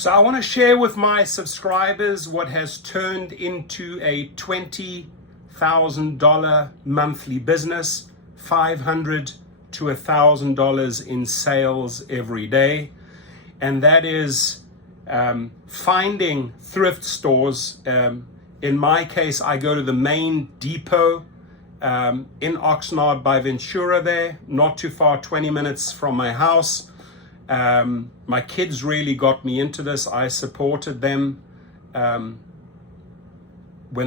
So I want to share with my subscribers what has turned into a $20,000 monthly business, $500 to $1,000 in sales every day. And that is finding thrift stores. In my case, I go to the main depot in Oxnard by Ventura there, not too far, 20 minutes from my house. My kids really got me into this. I supported them when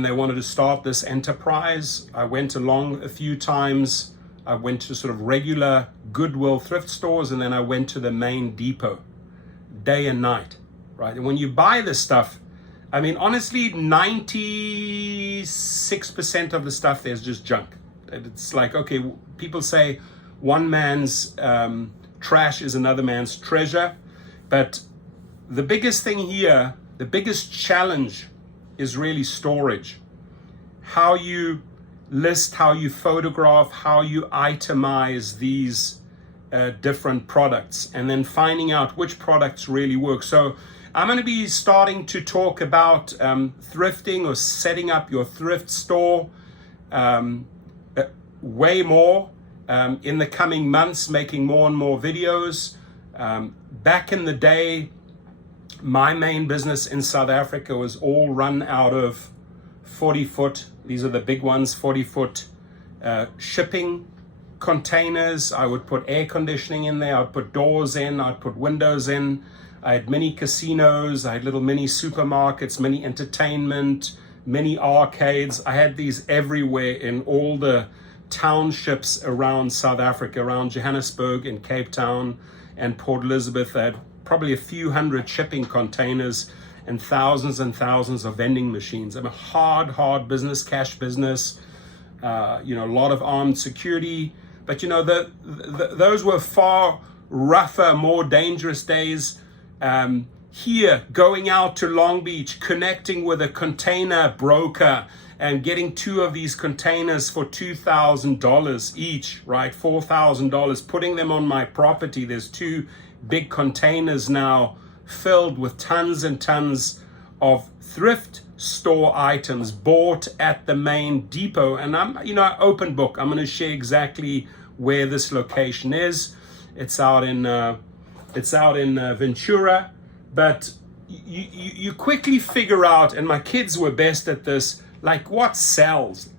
they wanted to start this enterprise. I went along a few times. I went to sort of regular Goodwill thrift stores, and then I went to the main depot day and night, right? And when you buy this stuff, I mean, honestly, 96% of the stuff there's just junk. It's like, okay, people say one man's trash is another man's treasure. But the biggest thing here, the biggest challenge is really storage. How you list, how you photograph, how you itemize these different products, and then finding out which products really work. So I'm going to be starting to talk about thrifting or setting up your thrift store way more in the coming months, making more and more videos. Back in the day, my main business in South Africa was all run out of 40-foot, these are the big ones, 40-foot shipping containers. I would put air conditioning in there, I'd put doors in, I'd put windows in. I had mini casinos, I had little mini supermarkets, mini entertainment, mini arcades. I had these everywhere in all the townships around South Africa, around Johannesburg and Cape Town and Port Elizabeth. I had probably a few hundred shipping containers and thousands of vending machines. I'm a hard business, cash business, a lot of armed security. But those were far rougher, more dangerous days. Here, going out to Long Beach, connecting with a container broker and getting 2 of these containers for $2,000 each, right? $4,000, putting them on my property. There's 2 big containers now filled with tons and tons of thrift store items bought at the main depot. And I'm, open book. I'm going to share exactly where this location is. It's out in Ventura, but you quickly figure out, and my kids were best at this, like what sells.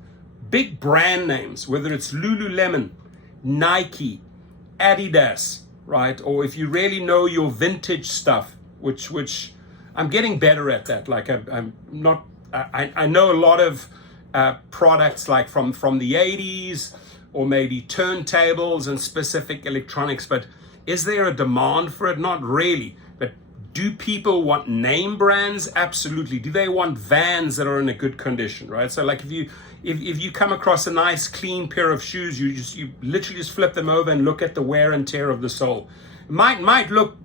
Big brand names, whether it's Lululemon, Nike, Adidas, right? Or if you really know your vintage stuff, which I'm getting better at that. Like I know a lot of products like from the 80s, or maybe turntables and specific electronics, but is there a demand for it? Not really. But do people want name brands? Absolutely. Do they want vans that are in a good condition, right? So like if you come across a nice clean pair of shoes, you literally just flip them over and look at the wear and tear of the sole. It might look,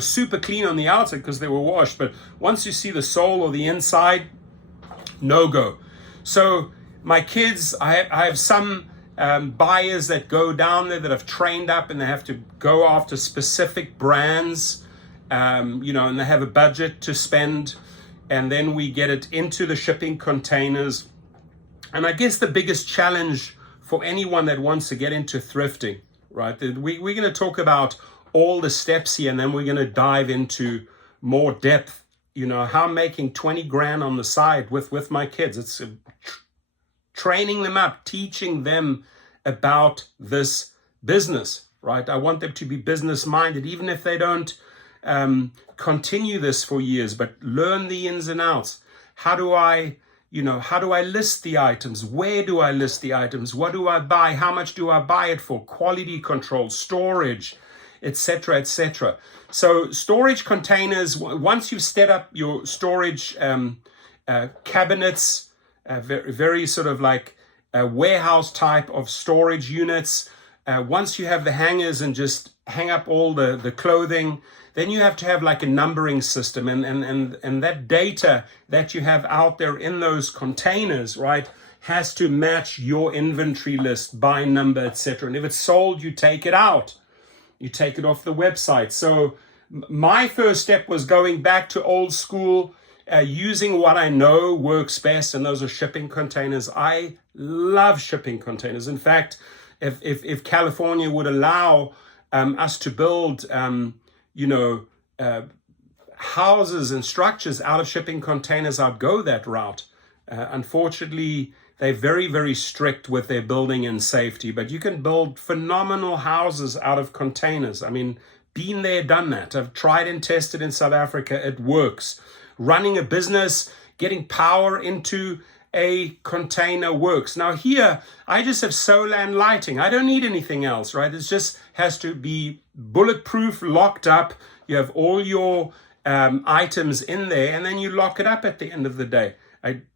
super clean on the outside because they were washed, but once you see the sole or the inside, no go. So my kids, I have some buyers that go down there that have trained up, and they have to go after specific brands, and they have a budget to spend, and then we get it into the shipping containers. And I guess the biggest challenge for anyone that wants to get into thrifting, right? We're going to talk about all the steps here, and then we're going to dive into more depth, how I'm making 20 grand on the side with my kids. It's training them up, teaching them about this business, right? I want them to be business minded, even if they don't continue this for years, but learn the ins and outs. How do I list the items? Where do I list the items? What do I buy? How much do I buy it for? Quality control, storage, etc., etc. So storage containers, once you've set up your storage cabinets, very sort of like a warehouse type of storage units. Once you have the hangers and just hang up all the clothing, then you have to have like a numbering system, and that data that you have out there in those containers, right, has to match your inventory list by number, etc. And if it's sold, you take it out. You take it off the website. So my first step was going back to old school, using what I know works best, and those are shipping containers. I love shipping containers. In fact, if California would allow us to build, houses and structures out of shipping containers, I'd go that route. Unfortunately, they're very, very strict with their building and safety, but you can build phenomenal houses out of containers. I mean, been there, done that. I've tried and tested in South Africa. It works. Running a business, getting power into a container works. Now here, I just have solar and lighting. I don't need anything else, right? It just has to be bulletproof, locked up. You have all your items in there, and then you lock it up at the end of the day.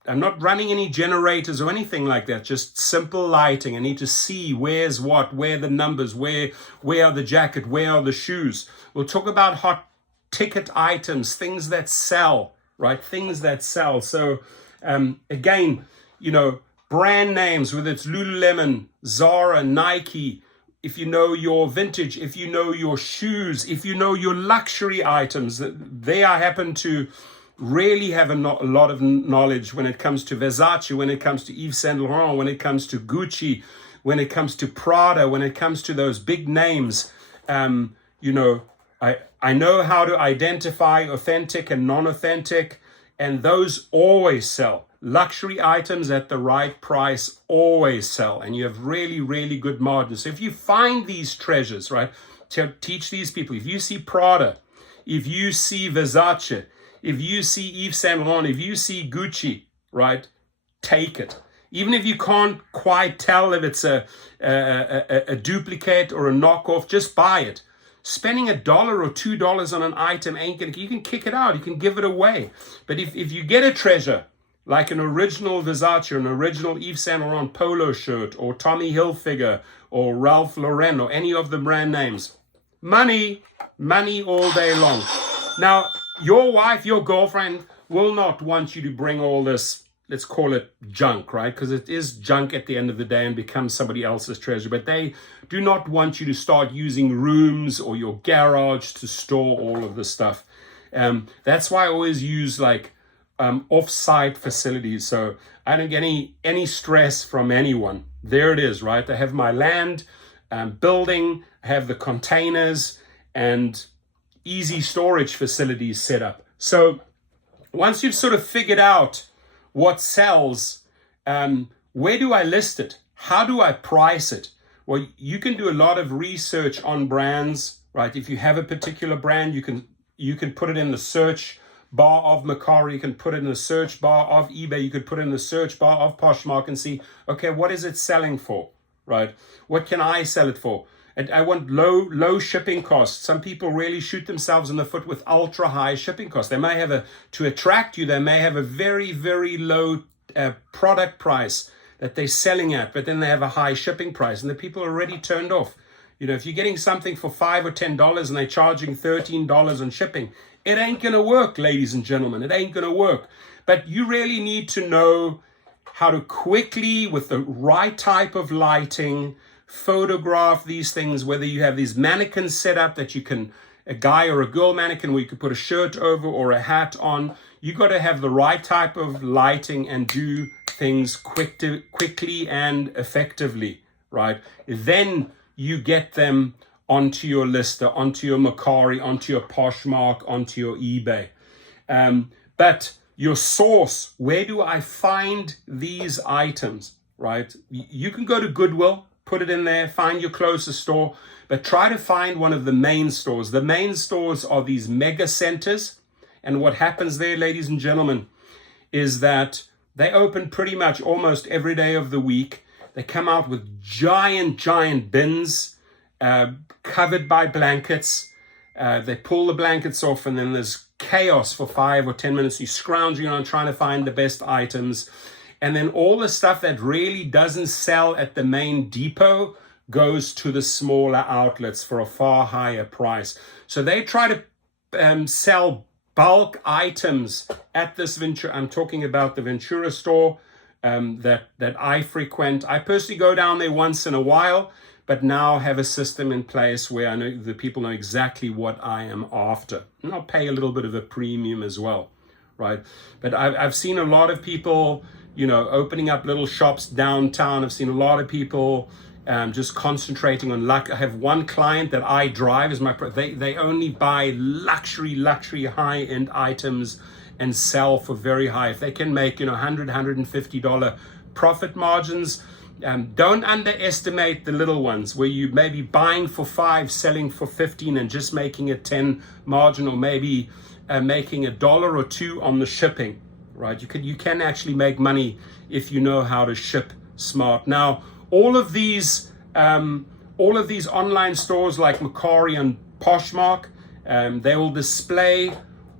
I'm not running any generators or anything like that, just simple lighting. I need to see where's what, where the numbers, where are the jacket, where are the shoes. We'll talk about hot ticket items, things that sell, right? Things that sell. So again, brand names, whether it's Lululemon, Zara, Nike, if you know your vintage, if you know your shoes, if you know your luxury items, they I happen to really have a lot of knowledge when it comes to Versace, when it comes to Yves Saint Laurent, when it comes to Gucci, when it comes to Prada, when it comes to those big names. I know how to identify authentic and non-authentic, and those always sell. Luxury items at the right price always sell, and you have really, really good margins. So if you find these treasures, right, to teach these people, if you see Prada, if you see Versace, if you see Yves Saint Laurent, if you see Gucci, right, take it. Even if you can't quite tell if it's a duplicate or a knockoff, just buy it. Spending $1 or $2 on an item ain't gonna, you can kick it out, you can give it away. But if you get a treasure, like an original Versace or an original Yves Saint Laurent polo shirt or Tommy Hilfiger or Ralph Lauren or any of the brand names, money all day long. Now, your wife, your girlfriend will not want you to bring all this, let's call it junk, right? Because it is junk at the end of the day and becomes somebody else's treasure. But they do not want you to start using rooms or your garage to store all of this stuff. That's why I always use off-site facilities. So I don't get any stress from anyone. There it is, right? I have my land, building, I have the containers, and easy storage facilities set up. So once you've sort of figured out what sells, where do I list it? How do I price it? Well, you can do a lot of research on brands, right? If you have a particular brand, you can put it in the search bar of Mercari, you can put it in the search bar of eBay, you could put it in the search bar of Poshmark and see, okay, what is it selling for, right? What can I sell it for? And I want low shipping costs. Some people really shoot themselves in the foot with ultra high shipping costs. They may have to attract you, they may have a very, very low product price that they're selling at, but then they have a high shipping price and the people are already turned off. If you're getting something for $5 or $10 and they're charging $13 on shipping, it ain't gonna work, ladies and gentlemen. It ain't gonna work. But you really need to know how to quickly, with the right type of lighting, photograph these things, whether you have these mannequins set up that you can, a guy or a girl mannequin where you could put a shirt over or a hat on. You got to have the right type of lighting and do things quickly and effectively, right? Then you get them onto your Lister, onto your Mercari, onto your Poshmark, onto your eBay. But your source, where do I find these items, right? You can go to Goodwill, put it in there, find your closest store, but try to find one of the main stores. The main stores are these mega centers. And what happens there, ladies and gentlemen, is that they open pretty much almost every day of the week. They come out with giant bins covered by blankets. They pull the blankets off and then there's chaos for 5 or 10 minutes. You're scrounging around trying to find the best items. And then all the stuff that really doesn't sell at the main depot goes to the smaller outlets for a far higher price. So they try to sell bulk items at this Ventura. I'm talking about the Ventura store that I frequent. I personally go down there once in a while, but now have a system in place where I know the people know exactly what I am after. And I'll pay a little bit of a premium as well, right? But I've seen a lot of people, opening up little shops downtown. I've seen a lot of people just concentrating on luck. I have one client that I drive as they only buy luxury high-end items and sell for very high. If they can make $100, $150 profit margins, don't underestimate the little ones where you may be buying for 5, selling for 15, and just making a 10 margin, or maybe making $1 or $2 on the shipping, right? You can actually make money if you know how to ship smart. Now, all of these online stores like Mercari and Poshmark, they will display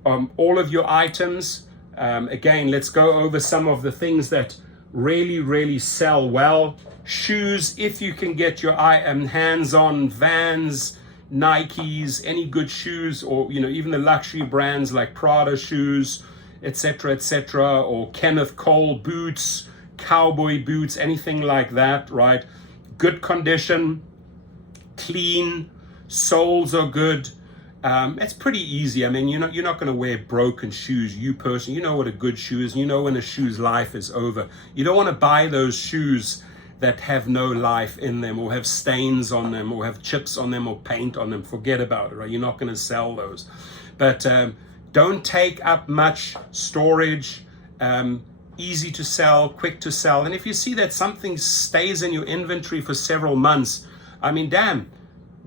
all of your items. Again, let's go over some of the things that really sell well. Shoes, if you can get your hands on Vans, Nikes, any good shoes, or even the luxury brands like Prada shoes, etc., or Kenneth Cole boots, cowboy boots, anything like that, right? Good condition, clean, soles are good. It's pretty easy. I mean, you're not going to wear broken shoes. You personally, you know what a good shoe is. You know when a shoe's life is over. You don't want to buy those shoes that have no life in them, or have stains on them, or have chips on them, or paint on them. Forget about it, right? You're not going to sell those. But don't take up much storage. Easy to sell, quick to sell. And if you see that something stays in your inventory for several months, I mean, damn,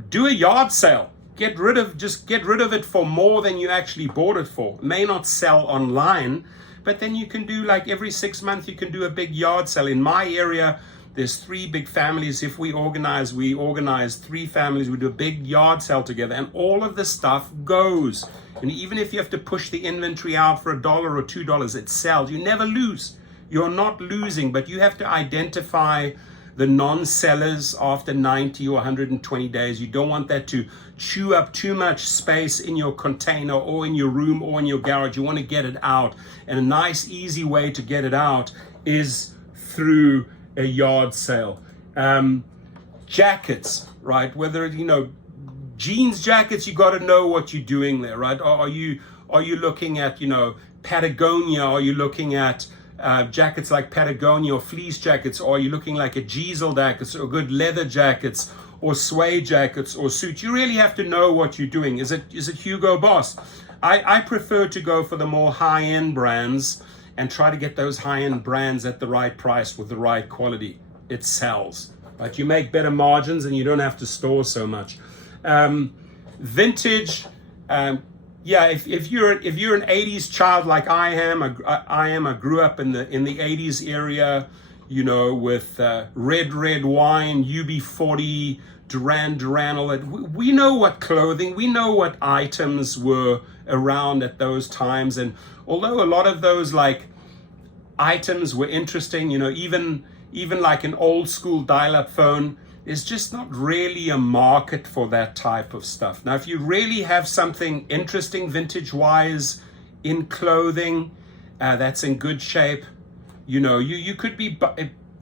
do a yard sale. Get rid of it for more than you actually bought it for. It may not sell online, but then you can do, like, every 6 months, you can do a big yard sale. In my area, there's 3 big families. If we organize 3 families, we do a big yard sale together, and all of the stuff goes. And even if you have to push the inventory out for $1 or $2, it sells. You never lose. You're not losing, but you have to identify the non-sellers after 90 or 120 days. You don't want that to chew up too much space in your container or in your room or in your garage. You want to get it out. And a nice, easy way to get it out is through a yard sale. Jackets, right? Whether, jeans jackets, you got to know what you're doing there, right? Are you looking at, Patagonia? Are you looking at jackets like Patagonia or fleece jackets? Or are you looking like a Diesel jackets or good leather jackets or suede jackets or suits? You really have to know what you're doing. Is it Hugo Boss? I prefer to go for the more high-end brands and try to get those high-end brands at the right price with the right quality. It sells, right? You make better margins and you don't have to store so much. Vintage, if you're an 80s child like I am, I grew up in the 80s area, with red wine, UB40, Duran, all that. We know what clothing, we know what items were around at those times. And although a lot of those items were interesting, even like an old school dial-up phone, there's just not really a market for that type of stuff. Now, if you really have something interesting vintage-wise in clothing that's in good shape, you could be,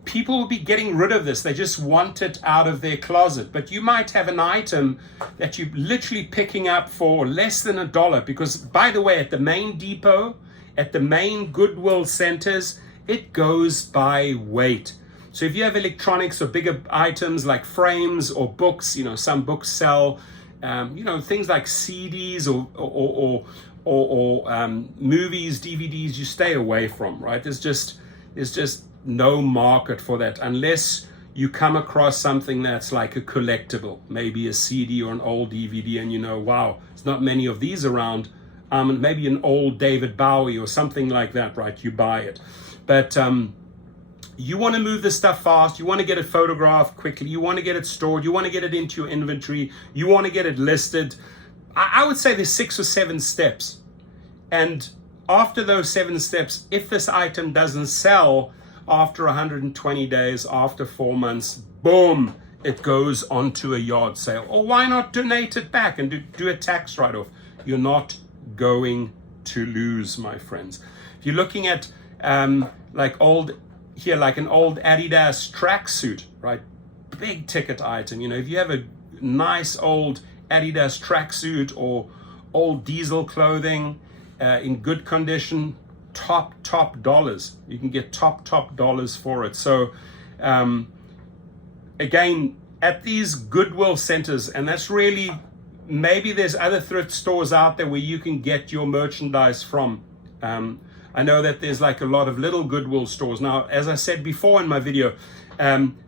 people will be getting rid of this. They just want it out of their closet. But you might have an item that you're literally picking up for less than $1. Because, by the way, at the main depot, at the main Goodwill centers, it goes by weight. So if you have electronics or bigger items like frames or books, some books sell, things like CDs or movies, DVDs, you stay away from, right? There's just no market for that unless you come across something that's like a collectible, maybe a CD or an old DVD, and wow, there's not many of these around. Maybe an old David Bowie or something like that, right? You buy it. But you want to move this stuff fast. You want to get it photographed quickly. You want to get it stored. You want to get it into your inventory. You want to get it listed. I would say there's 6 or 7 steps. And after those 7 steps, if this item doesn't sell after 120 days, after 4 months, boom, it goes onto a yard sale. Or why not donate it back and do a tax write-off? You're not going to lose, my friends. If you're looking at like an old Adidas tracksuit, right? big ticket item. You know, if you have a nice old Adidas tracksuit or old diesel clothing in good condition, top dollars. You can get top dollars for it. So again, at these Goodwill centers, and that's really, maybe there's other thrift stores out there where you can get your merchandise from. I know that there's like a lot of little Goodwill stores. Now, as I said before in my video,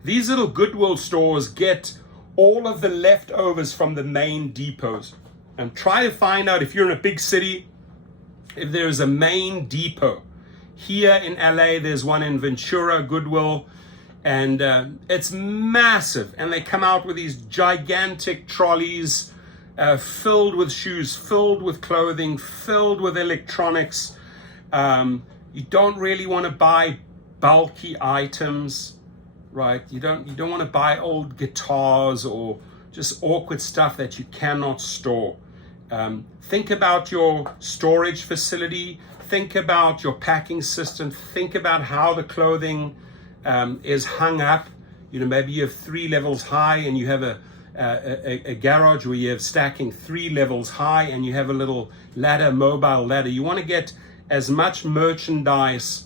these little Goodwill stores get all of the leftovers from the main depots. And try to find out, if you're in a big city, if there's a main depot. Here in LA, there's one in Ventura, Goodwill, and it's massive. And they come out with these gigantic trolleys filled with shoes, filled with clothing, filled with electronics. You don't really want to buy bulky items, right? You don't want to buy old guitars or just awkward stuff that you cannot store. Think about your storage facility. Think about your packing system. Think about how the clothing is hung up. You know, maybe you have 3 levels high and you have a garage where you have stacking 3 levels high and you have a little ladder, mobile ladder. You want to get as much merchandise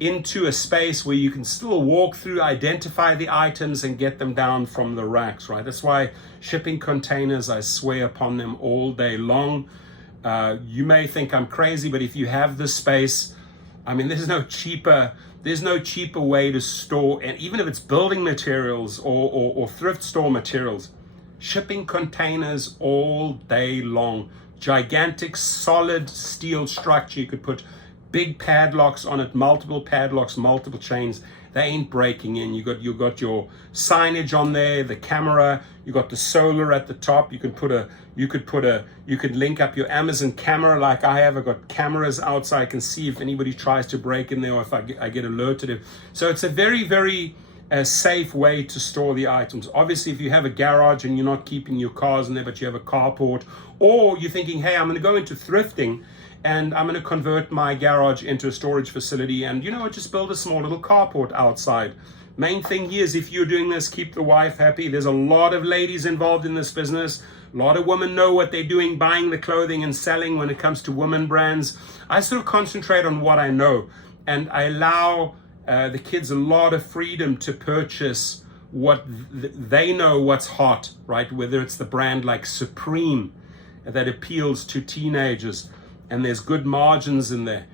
into a space where you can still walk through, identify the items and get them down from the racks, right? That's why shipping containers, I swear upon them all day long. You may think I'm crazy, but if you have the space, I mean, there's no cheaper way to store, and even if it's building materials or thrift store materials, shipping containers all day long. Gigantic solid steel structure. You could put big padlocks on it, multiple padlocks, multiple chains. They ain't breaking in. You got your signage on there, the camera, you got the solar at the top. You could link up your Amazon camera like I have. I've got cameras outside. I can see if anybody tries to break in there or if I get alerted. So it's a very, very safe way to store the items. Obviously, if you have a garage and you're not keeping your cars in there, but you have a carport, or you're thinking, hey, I'm going to go into thrifting and I'm going to convert my garage into a storage facility and, you know, just build a small little carport outside. Main thing here is, if you're doing this, keep the wife happy. There's a lot of ladies involved in this business. A lot of women know what they're doing, buying the clothing and selling when it comes to women brands. I sort of concentrate on what I know, and I allow the kids a lot of freedom to purchase what they know what's hot, right? Whether it's the brand like Supreme that appeals to teenagers and there's good margins in there.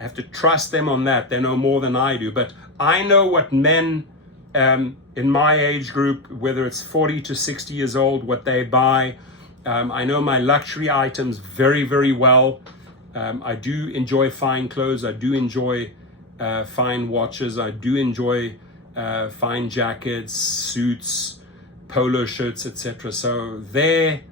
I have to trust them on that. They know more than I do. But I know what men in my age group, whether it's 40 to 60 years old, what they buy. I know my luxury items very, very well. I do enjoy fine clothes. I do enjoy fine watches. I do enjoy fine jackets, suits, polo shirts, etc. So there,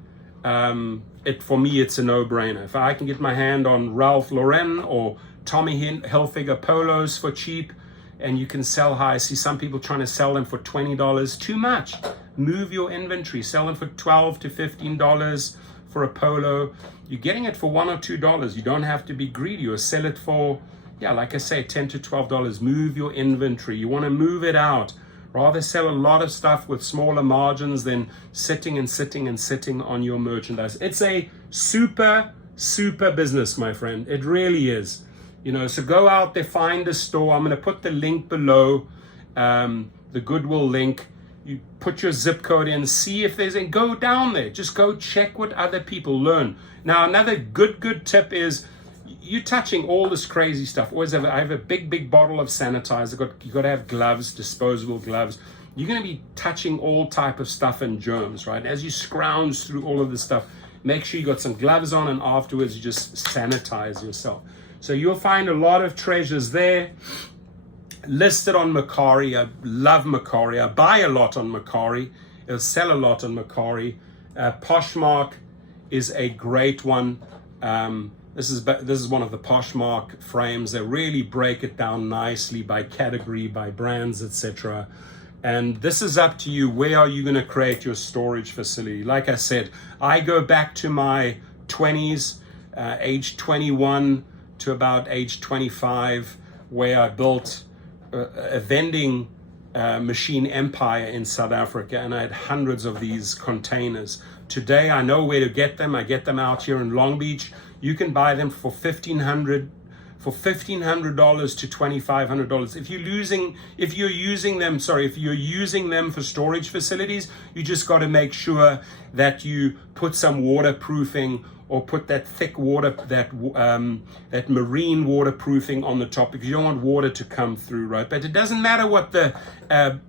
for me, it's a no-brainer. If I can get my hand on Ralph Lauren or Tommy Hilfiger polos for cheap, and you can sell high. I see some people trying to sell them for $20. Too much. Move your inventory. Sell them for $12 to $15 for a polo. You're getting it for $1 or $2. You don't have to be greedy, or sell it for, yeah, like I say, $10 to $12. Move your inventory. You want to move it out. Rather sell a lot of stuff with smaller margins than sitting on your merchandise. It's a super business, my friend. It really is. You know, so go out there, find a store. I'm going to put the link below, the Goodwill link. You put your zip code in, see if there's, and go down there. Just go check what other people learn. Now, another good tip is, you're touching all this crazy stuff. I have a big bottle of sanitizer. You got to have gloves, disposable gloves. You're going to be touching all type of stuff and germs, right? As you scrounge through all of this stuff, make sure you got some gloves on, and afterwards you just sanitize yourself. So you'll find a lot of treasures there listed on Mercari. I love Mercari. I buy a lot on Mercari. It'll sell a lot on Mercari. Poshmark is a great one. This is one of the Poshmark frames. They really break it down nicely by category, by brands, etc. And this is up to you. Where are you going to create your storage facility? Like I said, I go back to my 20s, age 21 to about age 25, where I built a vending machine empire in South Africa, and I had hundreds of these containers. Today I know where to get them. I get them out here in Long Beach. You can buy them for $1,500 to $2,500. If you're using them for storage facilities, you just got to make sure that you put some waterproofing or put that thick water, that marine waterproofing on the top, because you don't want water to come through, right? But it doesn't matter what the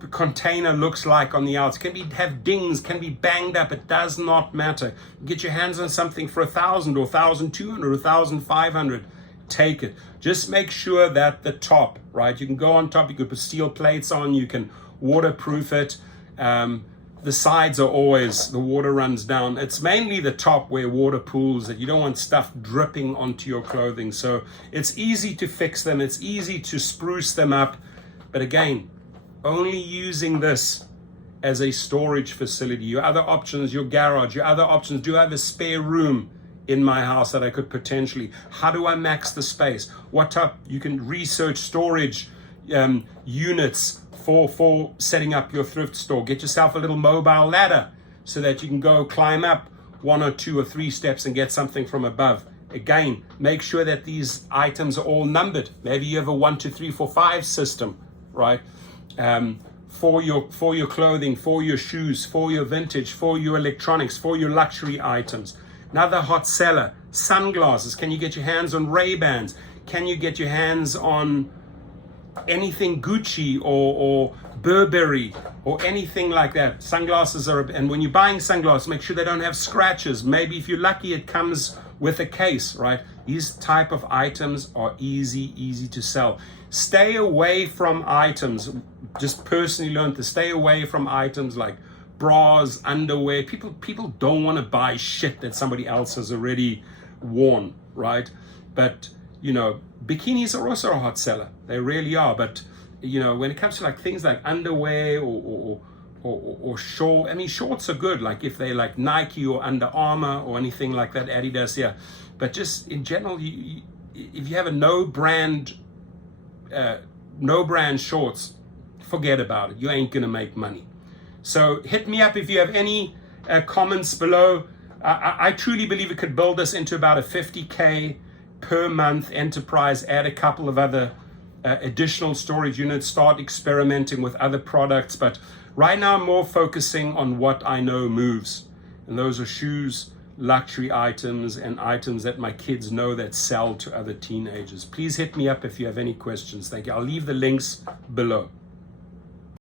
container looks like on the outside. It can have dings, can be banged up. It does not matter. Get your hands on something for $1,000 or $1,200 or $1,500. Take it. Just make sure that the top, right? You can go on top. You can put steel plates on. You can waterproof it. The sides are always, the water runs down. It's mainly the top where water pools, that you don't want stuff dripping onto your clothing. So it's easy to fix them. It's easy to spruce them up. But again, only using this as a storage facility. Your other options, your garage, your other options. Do I have a spare room in my house that I could potentially? How do I max the space? What type? You can research storage units for setting up your thrift store. Get yourself a little mobile ladder so that you can go climb up 1 or 2 or 3 steps and get something from above. Again, make sure that these items are all numbered. Maybe you have a 1, 2, 3, 4, 5 system, right? For your clothing, for your shoes, for your vintage, for your electronics, for your luxury items. Another hot seller, sunglasses. Can you get your hands on Ray-Bans? Can you get your hands on anything Gucci or Burberry or anything like that? Sunglasses are, and when you're buying sunglasses, make sure they don't have scratches. Maybe if you're lucky, it comes with a case, right? These type of items are easy to sell. Stay away from items. Just personally learned to stay away from items like bras, underwear. People don't want to buy shit that somebody else has already worn, right? But you know, bikinis are also a hot seller. They really are. But you know, when it comes to like things like underwear or short, I mean, shorts are good. Like if they like Nike or Under Armour or anything like that, Adidas, yeah. But just in general, if you have a no brand shorts, forget about it. You ain't gonna make money. So hit me up if you have any comments below. I truly believe it could build us into about a 50K per month enterprise. Add a couple of other additional storage units, start experimenting with other products. But right now I'm more focusing on what I know moves. And those are shoes, luxury items, and items that my kids know that sell to other teenagers. Please hit me up if you have any questions. Thank you. I'll leave the links below.